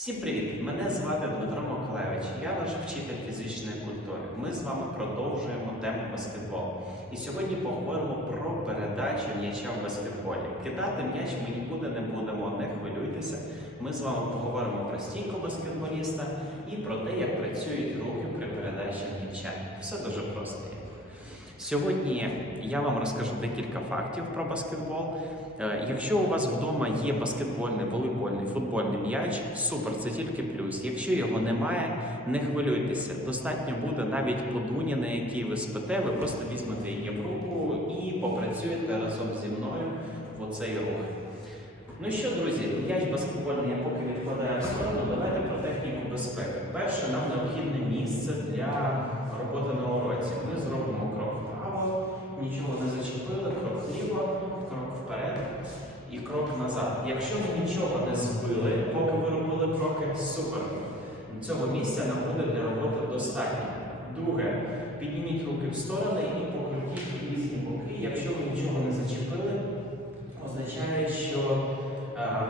Всім привіт! Мене звати Дмитро Миколаївич. Я ваш вчитель фізичної культури. Ми з вами продовжуємо тему баскетболу. І сьогодні поговоримо про передачу м'яча в баскетболі. Кидати м'яч ми нікуди не будемо, не хвилюйтеся. Ми з вами поговоримо про стійку баскетболіста і про те, як працюють рухи при передачі м'яча. Все дуже просто. Сьогодні я вам розкажу декілька фактів про баскетбол. Е, Якщо у вас вдома є баскетбольний, волейбольний, футбольний м'яч, супер, це тільки плюс. Якщо його немає, не хвилюйтеся. Достатньо буде навіть подуня, на якій ви спите, ви просто візьмете її в руку і попрацюєте разом зі мною в оцей рух. Ну що, друзі, м'яч баскетбольний я поки відкладаю в сторону. Давайте про техніку безпеки. Перше, нам необхідне місце для роботи на уроці. Ми зробимо нічого не зачепили, крок вліво, крок вперед і крок назад. Якщо ви нічого не збили, поки ви робили кроки, супер. Цього місця нам буде для роботи достатньо. Друге, підніміть руки в сторони і покрутіть різні боки. Якщо ви нічого не зачепили, означає, що е,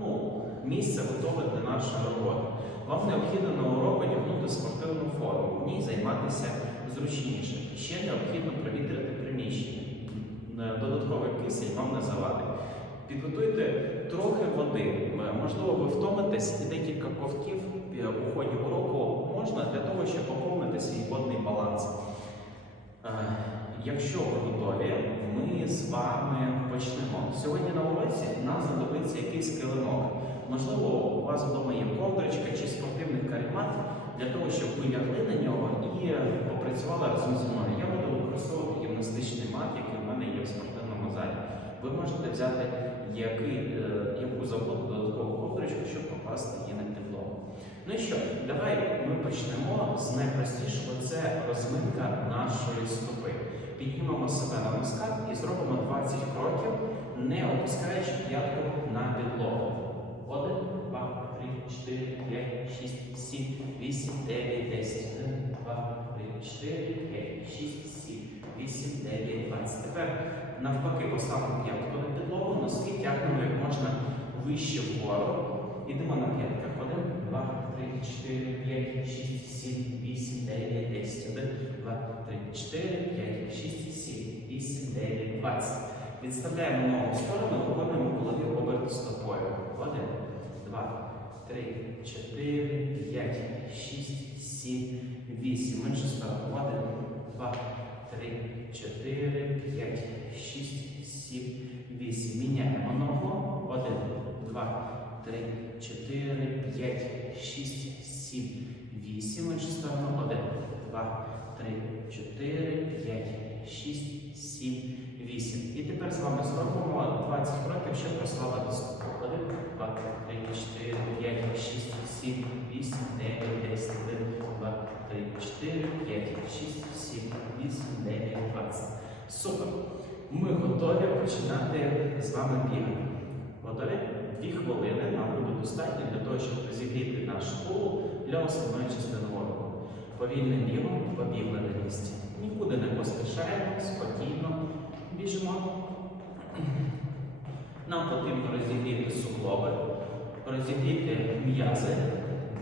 ну, місце готове для нашої роботи. Вам необхідно на урок одягнути спортивну форму, в ній займатися зручніше. Ще необхідно провітрити приміщення. Е, Додатковий кисень вам не завадить. Підготуйте трохи води. Можливо, ви втомитесь і декілька ковтків е, у ході уроку можна для того, щоб поповнити свій водний баланс. Е, Якщо ви готові, ми з вами почнемо. Сьогодні на уроці нам знадобиться якийсь килимок. Можливо, у вас вдома є ковдрочка чи спортивний каремат для того, щоб ви лягли на нього і попрацювали разом зі мною. Я буду використовувати гімнастичний мат, який в мене є в спортивному залі. Ви можете взяти який, Ну що, давай ми почнемо з найпростішого це розминка нашої стопи. Піднімемо себе на носках і зробимо 20 кроків, не опускаючи п'ятку на підлогу. 1, 2, 3, 4, 5, 6, 7, 8, 9, 10. 1, 2, 3, 4, 5, 6, 7, 8, 9, 20. Тепер навпаки поставимо п'ятку на підлогу, носки тягнемо як можна вище вгору. Ідемо на п'ятках. 1, 2, 3, 4, 5, 6, 7, 8, 9, 10. 1, 2, 3, 4, 5, 6, 7, 8, 9, 20. Відставляємо ногу в сторону, виконуємо голові оберт стопою. 1, 2, 3, 4, 5, 6, 7, 8. Іншу сторону. 1, 2, 3, 4, 5, 6, 7, 8. Міняємо ногу. 1, 2, 3, 4, 5, 6, 7, 8. Іншу сторону. 1, 2, 3, 4, 5, 6, 7, 8. І тепер з вами зробимо 20 кроків, щоб прославити стопу. 1, 2, 3, 4, 5, 6, 7, 8, 9, 10, 1, 2, 3, 4, 5, 6, 7, 8, 9, 20. Супер. Ми готові починати з вами бігати. Готові? Дві хвилини нам буде достатньо для того, щоб розігріти наш пул для основної частини уроку. Повільним бігом побігли на місці. Нікуди не поспішаємо, спокійно біжимо. Нам потрібно розігріти суглоби, розігріти м'язи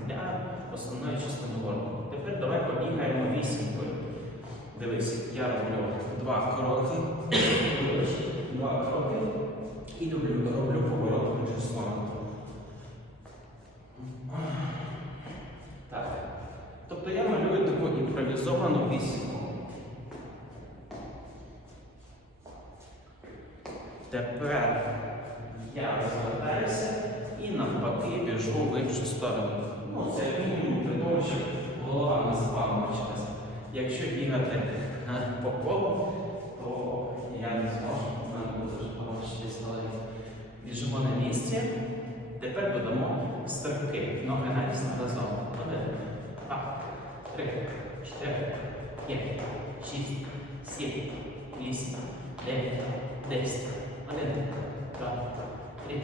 для основної частини уроку. Тепер давай побігаємо вісімкою. Дивись, я роблю два кроки, два кроки і роблю, роблю поворот в іншу сторону. Так. Тобто я малюю таку імпровізовану вісімку. Тепер я розвертаюся і навпаки біжу в іншу сторону. Ну, це мінімум для того, щоб голова не запам'яталася. Якщо бігати по колу, то я не зможу, в мене буде дуже багато щось голові. На місці. Тепер додамо стрибки. Ноги навісно разом. Один, два, три, чотири, п'ять, шість, сім, вісім, дев'ять, десять. Один, два, три,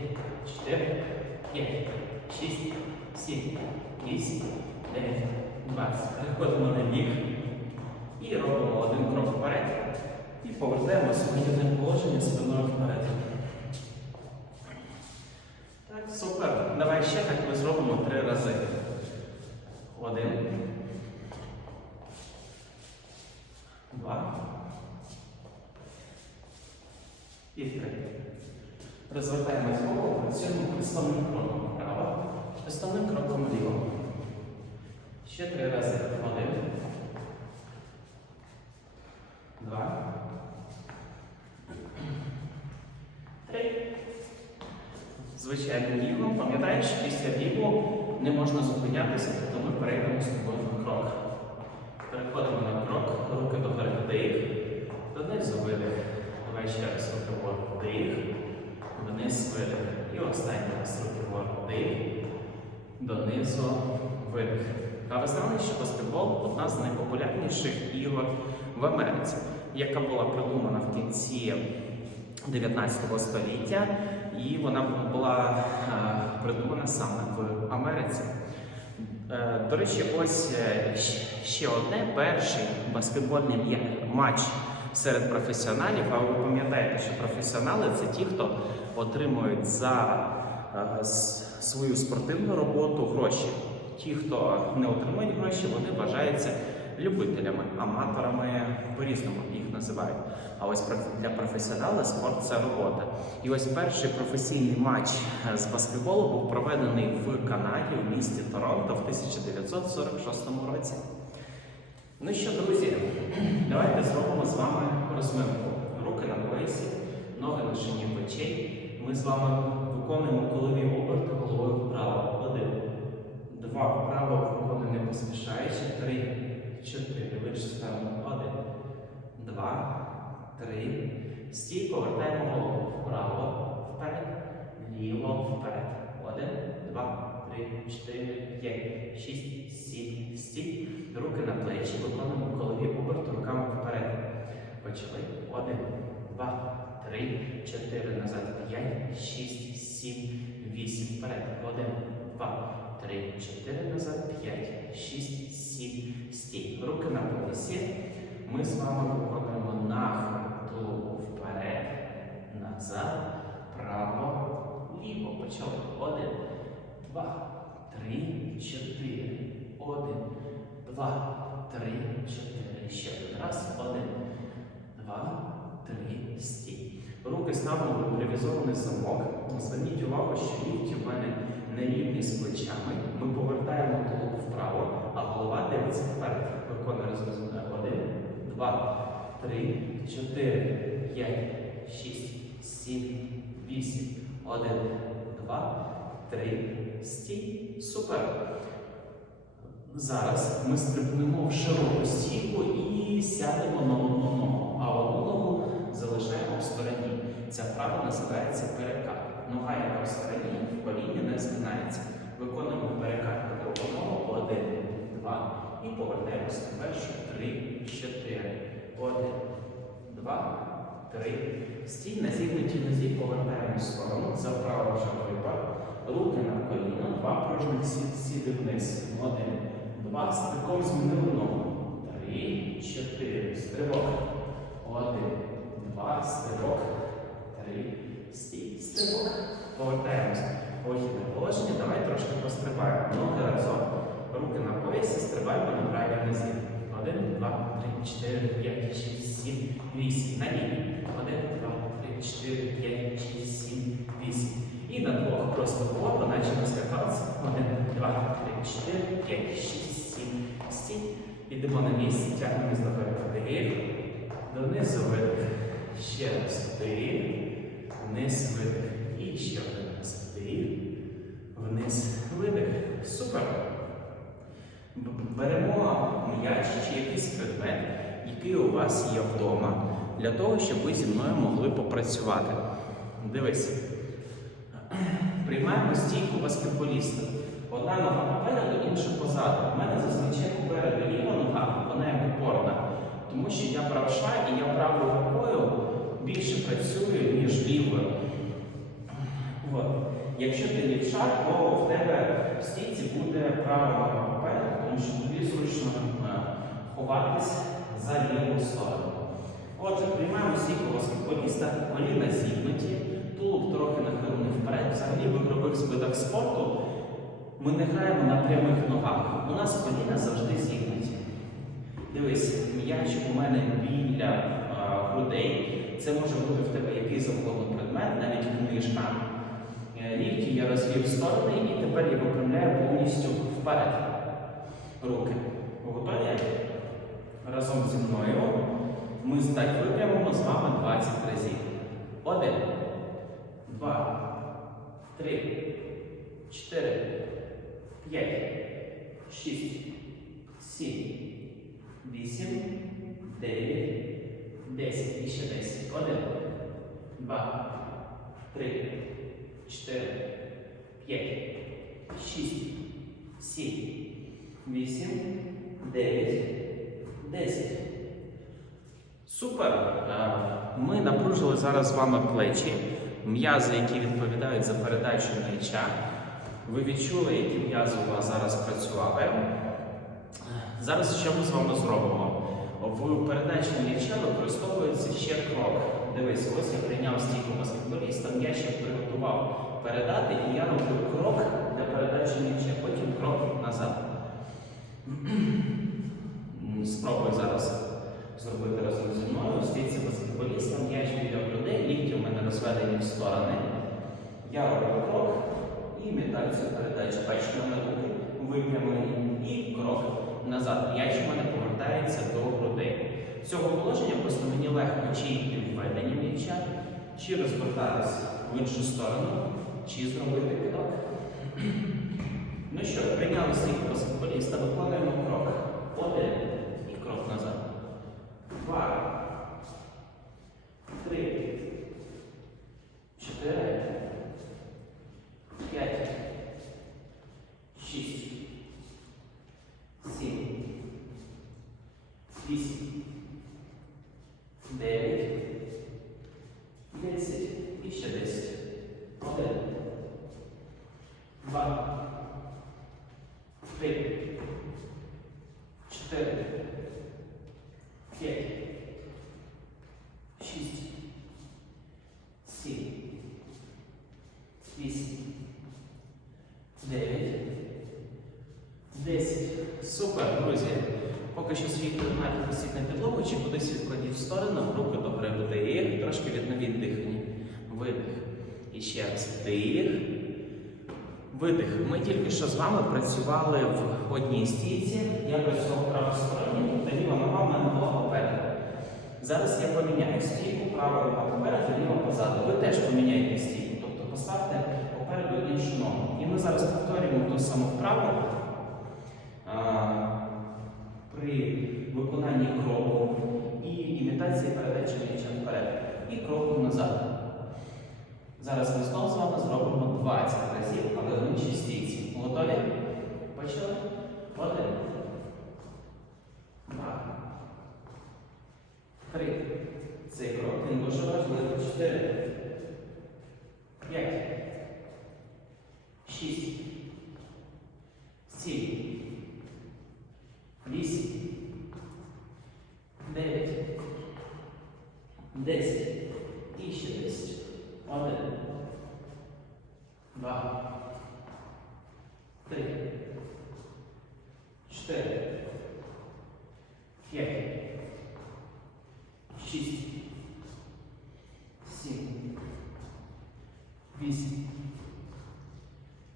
чотири, п'ять, шість, сім, вісім, дев'ять, двадцять. Переходимо на бік і робимо один крок вперед. І повертаємося в вихідне положення спиною вперед. Супер. Давай ще так ми зробимо три рази. Один. Два. І три. Розвертаємось голову, працюємо підставним кроком вправо, підставним кроком вліво. Ще три рази. Один. Звичайно, ліво. Пам'ятаєш, після бігу не можна зупинятися, тобто ми перейдемо з тобою на крок. Переходимо на крок, руки до вдих, донизу видих. Давай ще раз руки вгору вдих, вниз видих. І останній раз руки вгору вдих, донизу видих. А ви знали, що баскетбол одна з найпопулярніших ігор в Америці, яка була придумана в кінці 19 століття, і вона була е, придумана саме в Америці. Е, До речі, ось е, ще одне перший баскетбольний матч серед професіоналів. А ви пам'ятаєте, що професіонали це ті, хто отримують за свою спортивну роботу гроші. Ті, хто не отримують гроші, вони вважаються любителями, аматорами по-різному їх називають. А ось для професіонала спорт це робота. І ось перший професійний матч е, з баскетболу був проведений в Канаді в місті Торонто в 1946 році. Ну що, друзі, давайте зробимо з вами розминку. Руки на поясі, ноги на шині плечей. Ми з вами виконуємо колові оберти головою вправо. Один, два вправо виконуємо не поспішаючи. Три, чотири. В іншу. Один, два, три. Стій, повертаємо голову вправо, вперед, ліво, вперед. Один, два, три, чотири, п'ять, шість, сім. Стій. Руки на плечі, виконуємо колові оберти руками вперед. Почали. Один, два, три, чотири. Назад. П'ять, шість, сім, вісім. Вперед. Один, два, три, чотири. Назад. П'ять, шість, сім. Стій. Руки на поясі. Ми з вами виконуємо нахил тулубу вперед, назад, право, ліво. Почали. Один, два, три, чотири. Один, два, три, чотири. Ще один раз. Один, два, три, стій. Руки ставимо в імпровізований замок. Зверніть увагу, що лікті в мене не рівні з плечами. Ми повертаємо тулуб вправо, а голова дивиться вперед. Виконує. Один, два, три, чотири, п'ять, шість, сім, вісім. Один, два, три, стій. Супер. Зараз ми стрибнемо в широку стійку і сядемо на одну ногу, а одну ногу залишаємо в стороні. Ця вправа називається перекат. Нога, яка в стороні, в коліні не згинається. Виконуємо перекат на другу ногу. Один, два. І повертаємося на першу. Три, чотири. Один, два, три. Стій на зігнутій нозі повертаємо в сторону. За вже випад. Руки на коліно, два пружних сі- сіди вниз. Один, два. Стрибком змінили ногу. Три, чотири. Стрибок. Один, два. Стрибок. Три. Стій. Стрибок. Повертаємося. Вихідне положення. Давай трошки пострибаємо. Ноги разом. Руки на поясі, стрибаємо на правій нозі. Один, два, три, чотири, п'ять, шість, сім, вісім. На лінії. Один, два, три, чотири, п'ять, шість, сім, вісім. І на двох просто вгору, наче на скакалці. Один, два, три, чотири, п'ять, шість, сім, стій. Ідемо на місці, тягнемо з ногою вдих. Донизу видих. Ще раз вдих. Вниз видих. І ще один раз вдих. Вниз видих. Супер. Б- Беремо м'яч чи якийсь предмет, який у вас є вдома, для того, щоб ви зі мною могли попрацювати. Дивись. Приймаємо стійку баскетболіста. Одна нога попереду, інша позаду. У мене зазвичай попереду ліва нога, вона як опорна. Тому що я правша і я правою рукою більше працюю, ніж лівою. От. Якщо ти лівша, то в тебе в стійці буде права нога попереду, тому що тобі зручно е, ховатись за ліву сторону. Отже, приймаємо стійку баскетболіста, коліна зігнуті, тулуб трохи нахилений вперед. Взагалі в ігрових видах спорту Ми не граємо на прямих ногах. У нас коліна завжди зігнуті. Дивись, м'яч у мене біля а, грудей. Це може бути в тебе який завгодно предмет, навіть книжка. Е, Лікті я розвів в сторони і тепер я виправляю повністю вперед. Руки. Готові? Разом зі мною ми так випрямимо з вами 20 разів. Один, два, три, чотири, п'ять, шість, сім, вісім, дев'ять, десять. І ще десять. Один, два, три, чотири, п'ять, шість, сім, вісім, дев'ять, десять. Супер! Е, Ми напружили зараз з вами плечі, м'язи, які відповідають за передачу м'яча. Ви відчули, які м'язи у вас зараз працювали. Зараз що ми з вами зробимо? В передачі м'яча використовується ще крок. Дивись, ось я прийняв стійку баскетболіста, я приготував передати, і я роблю крок для передачі м'яча, потім крок назад. Спробую зараз зробити разом зі мною. Стійці баскетболіста, м'яч біля грудей, лікті у мене розведені в сторони. Я роблю крок і імітацію передачі. Бачите, у мене руки випрямлені і крок назад. М'яч у мене повертається до грудей. Цього положення просто мені легко чи йти введення м'яча, чи розвертатися в іншу сторону, чи зробити кидок. Ну що, прийняли стійку баскетболіста, виконуємо крок. Один і крок назад. 5, 6, 7, 8, 9, 10. Супер, друзі. Поки що свій кулінарний висить на підлогу, чи кудись відкладіть в сторону, руки добре видих, трошки відновіть дихання. Видих. І ще раз вдих. Видих. Ми тільки що з вами працювали в одній стійці. Я працював правостороннім, та ліва нога в мене була попереду. Зараз я поміняю стійку, права нога попереду, ліва позаду. Ви теж поміняєте стійку, тобто поставте попереду іншу ногу. І ми зараз повторюємо ту саму вправу при виконанні кроку і імітації передачі м'яча вперед. І кроку назад. Зараз ми знову з вами зробимо 20 разів, але в іншій. Готові? Почали? Один. Два. Три. Цей крок він дуже важливий. Чотири. П'ять. Шість. Сім. Вісім. Дев'ять. Десять. І ще десять. Один. Два. Три. Чотири. П'ять. Шість. Сім. Вісім.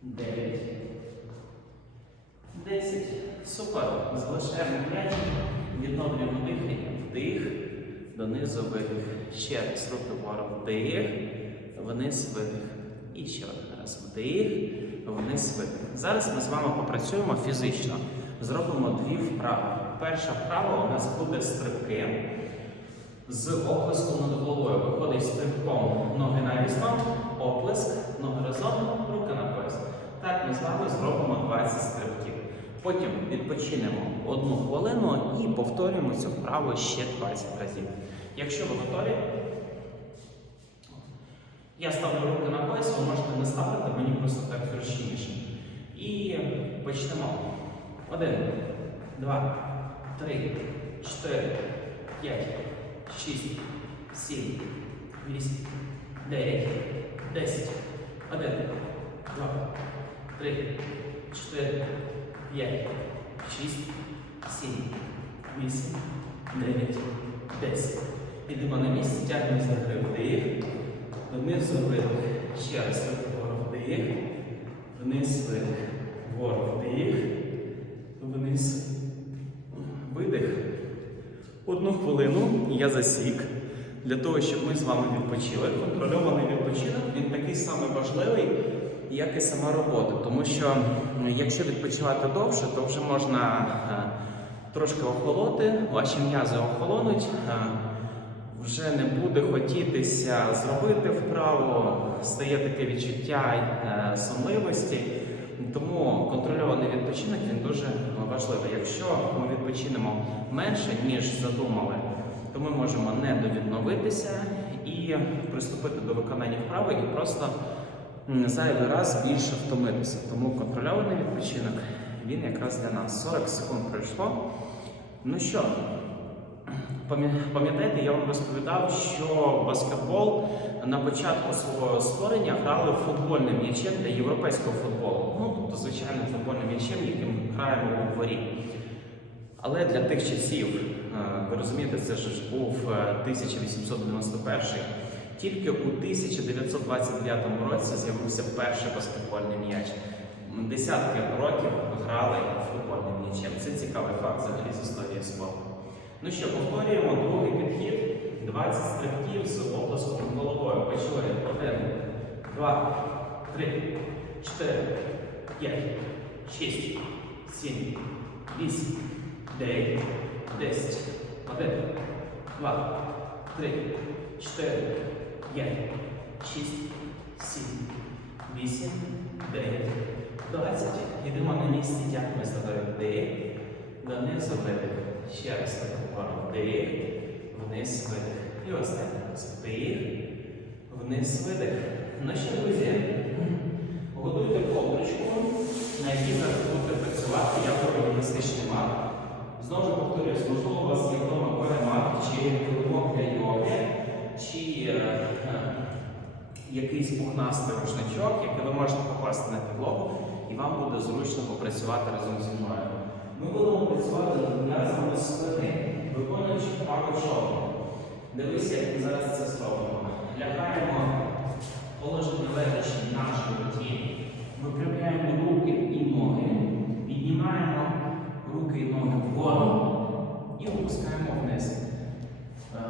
Дев'ять. Десять. Супер. Залишаємо м'яч. Відновлюємо дихання. Вдих. Донизу видих. Ще раз руки вгору. Вдих. Вниз видих. І ще раз. Вдих. Вниз видих. Зараз ми з вами попрацюємо фізично. Зробимо дві вправи. Перша вправа у нас буде стрибки. З оплеском над головою виходить стрибком ноги на навісно, оплеск, ноги разом, руки на пояс. Так ми з вами зробимо 20 стрибків. Потім відпочинемо одну хвилину і повторюємо цю вправу ще 20 разів. Якщо ви готові, я ставлю руки на пояс, ви можете не ставити, мені просто так зручніше. І почнемо. Один, два, три, чотири, п'ять, шість, сім, вісім, дев'ять, десять. Один, два, три, чотири, п'ять, шість, сім, вісім, дев'ять, десять. Ідемо на місці, тягнемось до гри. Вдих, донизу видих. Ще раз вдих, вниз видих. Вдих, вниз видих. Одну хвилину я засік для того, щоб ми з вами відпочили. Контрольований відпочинок він такий самий важливий, як і сама робота. Тому що якщо відпочивати довше, то вже можна е, трошки охолоти, ваші м'язи охолонуть, е, вже не буде хотітися зробити вправо, стає таке відчуття е, сонливості. Тому контрольований відпочинок він дуже важливий. Якщо ми відпочинемо менше, ніж задумали, то ми можемо не довідновитися і приступити до виконання вправи і просто зайвий раз більше втомитися. Тому контрольований відпочинок він якраз для нас. 40 секунд пройшло. Ну що, пам'ятаєте, я вам розповідав, що баскетбол на початку свого створення грали футбольним м'ячем для європейського футболу. Ну, тобто, звичайним футбольним м'ячем, яким граємо у дворі. Але для тих часів, е, ви розумієте, це ж був е, 1891 тільки у 1929 році з'явився перший баскетбольний м'яч. Десятки років грали футбольним м'ячем. Це цікавий факт взагалі з історії спорту. Ну що, повторюємо другий підхід. 20 стрибків з оплеском головою. Почали. Один, два, три, чотири, п'ять, шість, сім, вісім, дев'ять, десять. Один, два, три, чотири, п'ять, шість, сім, вісім, дев'ять, двадцять. Йдемо на місці, тягнемось до вдих, донизу видих. Ще раз вгору вдих, вниз видих. І останній раз вдих, вниз видих. Що, друзі, готуйте ковдричку, на якій ви будете працювати, як гімнастичний мат. Знову ж повторюсь, можливо, у вас є вдома перемат, чи килимок для йоги, чи е, е, якийсь пухнастий рушничок, який ви можете покласти на підлогу, і вам буде зручно попрацювати разом зі мною. Ми будемо працювати над м'язами спини, вправи чолом. Дивись, як ми зараз це зробимо. Лягаємо положення лежачі на животі, випрямляємо руки і ноги, піднімаємо руки і ноги вгору і опускаємо вниз. Е,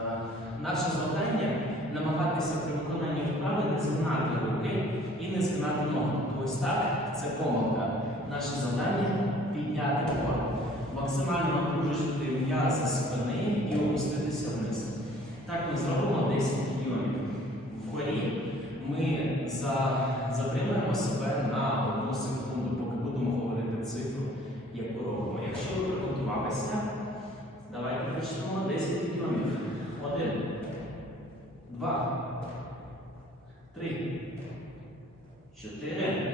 Наше завдання намагатися при виконанні вправи не згинати руки і не згинати ноги. Ось так це помилка. Наше завдання підняти вгору. Максимально напружити м'язи спини і опуститися вниз. Так ми зробимо 10 підйомів. Вгорі ми за, затримаємо себе на одну секунду, поки будемо говорити цифру, яку робимо. Якщо ви приготувалися, давайте почнемо 10 підйомів. Один, два, три, чотири,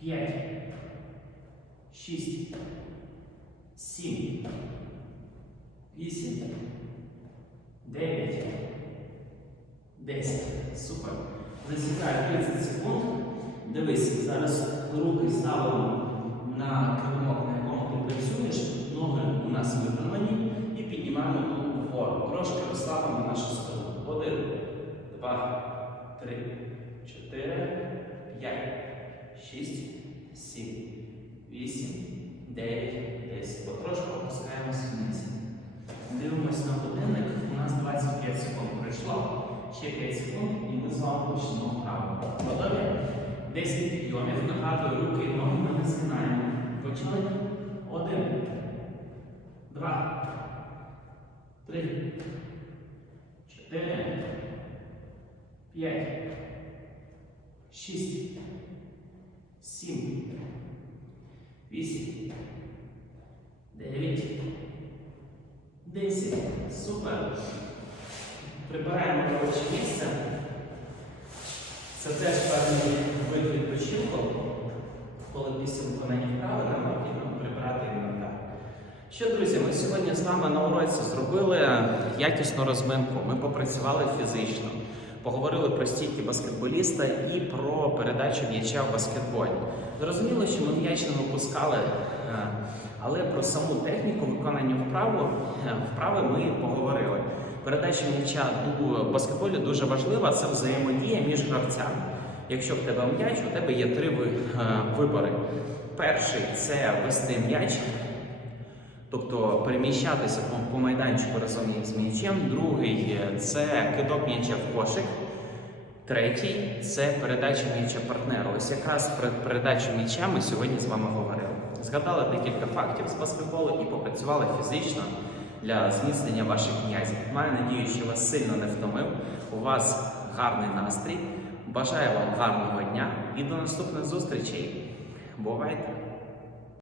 п'ять, шість, сім, вісім, дев'ять, десять. Супер. Засікаю 30 секунд. Дивись, зараз руки ставимо на килимок, на якому ти працюєш. Ноги у нас випрямлені і піднімаємо тулуб вгору. Трошки розслабимо нашу спину. Один, два, три, чотири, п'ять, шість, сім, вісім, дев'ять, десять. Потрошку опускаємося вниз. Дивимось на годинник. У нас 25 секунд пройшло. Ще 5 секунд, і ми з вами почнемо вправо. Готові? 10 підйомів. Нагадую, руки і ноги ми не згинаємо. Почали. Один. Два. Три. Чотири. П'ять. Шість. Сім. Вісім. Дев'ять. Десять. Супер. Прибираємо робоче місце. Це теж певний вид відпочинку, коли після виконання вправи нам потрібно прибирати інвентар. Що, друзі, ми сьогодні з вами на уроці зробили якісну розминку. Ми попрацювали фізично. Поговорили про стійки баскетболіста і про передачу м'яча в баскетболі. Зрозуміло, що ми м'яч не випускали, е, але про саму техніку виконання вправи, е, вправи ми поговорили. Передача м'яча у баскетболі дуже важлива, це взаємодія між гравцями. Якщо в тебе м'яч, у тебе є три е, вибори. Перший це вести м'яч, тобто переміщатися по, по майданчику разом з м'ячем. Другий це кидок м'яча в кошик. Третій це передача м'яча партнеру. Ось якраз про передачу м'яча ми сьогодні з вами говорили. Згадали декілька фактів з баскетболу і попрацювали фізично для зміцнення ваших м'язів. Маю надію, що вас сильно не втомив. У вас гарний настрій. Бажаю вам гарного дня і до наступних зустрічей. Бувайте!